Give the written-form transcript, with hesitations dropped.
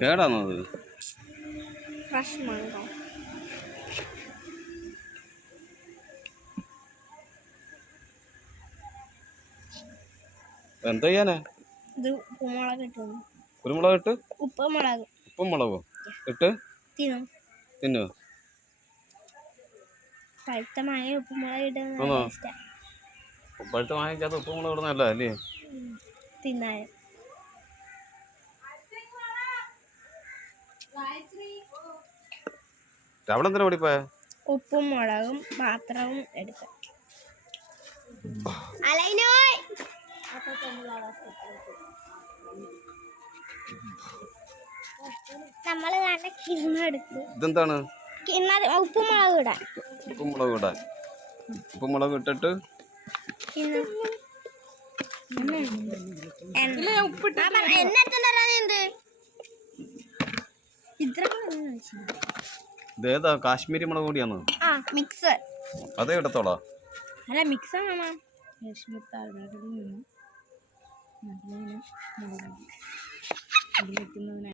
കേടാണോ അത്? ഫ്രഷ് മാങ്ങ. എന്താ ചെയ്യാനാ? ഇത് ഉപ്പുമുളക് ഇട്ടു. കുരുമുളക് ഇട്ട്? ഉപ്പും മുളകോ ഇട്ട് തിന്നോ? പഴുത്ത മാങ്ങ ഉപ്പുമുളക് ഇടുന്ന പഴുത്ത മാങ്ങയ്ക്കകത്ത് ഉപ്പുമുളക് ഇടുന്നല്ല അല്ലേ തിന്നാൻ. അവിടെ എന്തിനാ ഓടിപ്പോയ? ഉപ്പും മുളകും പാത്രവും എടുക്ക. നമ്മള് നല്ല കിണ്ണെടുക്കും. ഇതെന്താണ്? ഉപ്പുമുളക് ഇടാൻ. ഉപ്പുമുളക് ഇട്ടിട്ട് ഇതേതാ? കാശ്മീരി മുളക് പൊടിയാണോ? മിക്സ്. അതേ ഇടത്തോളാ? അല്ല മിക്സ് ആണ്. കാശ്മീർ